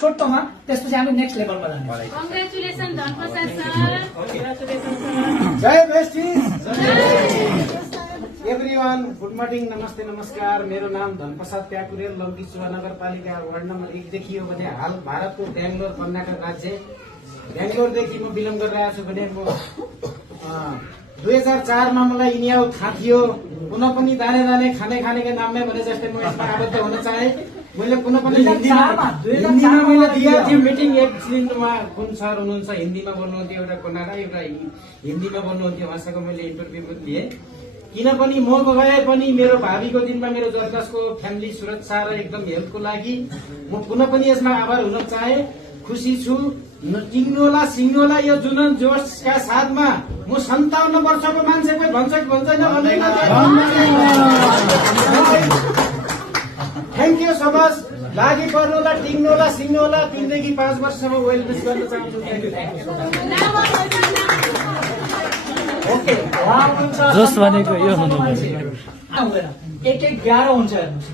छोटोमा त्यसपछि हामी नेक्स्ट लेभलमा जाने। Congratulation Dhanprasad sir. जय भेस्टिज एभ्रिवान, गुड मर्निङ, नमस्ते, नमस्कार। मेरो नाम धनप्रसाद प्याकुरेल, लम्कीचुवा नगरपालिका वार्ड नम्बर 1 देखि हो भने हाल भारतको बेङ्गलोर कर्नाटक राज्य बेङ्गलोरदेखि म बिलङ गरिरहेको छु भने म 2004 मा मलाई इनियाउ थाहा थियो। पुनः पनि दाने दाने खाने खानेका नाममै भने जस्तै म यसमा आबद्ध हुन चाहे। मैले पुनः पनि हिन्दीमा मैले दिएको थिएँ मिटिङ। एक सिलिन्डरमा कुन सर हुनुहुन्छ, हिन्दीमा बोल्नुहुन्थ्यो, एउटा कोनाडा, एउटा हिन्दीमा बोल्नुहुन्थ्यो। उहाँसँग मैले इन्टरभ्यू पनि दिएँ। किनभने म गए पनि मेरो भावीको दिनमा मेरो जसको फ्यामिली सुरक्षा र एकदम हेल्थको लागि म पुनः पनि यसमा आभार हुन चाहे। खुसी छु। टिङ्गोला सिङ्गोला यो जुन जोसका साथमा म 57 वर्षको मान्छे कोही भन्छ कि भन्दैन? Thank you so much. लागि पर्नुला टिङ्गोला सिङ्गोला 3 देखि 5 वर्षसम्म वेल विस गर्न चाहन्छु। Thank you so much. Okay, उहाँ हुनुहुन्छ जोस भनेको यो हुनु एक 11 हुन्छ हेर्नुहोस्।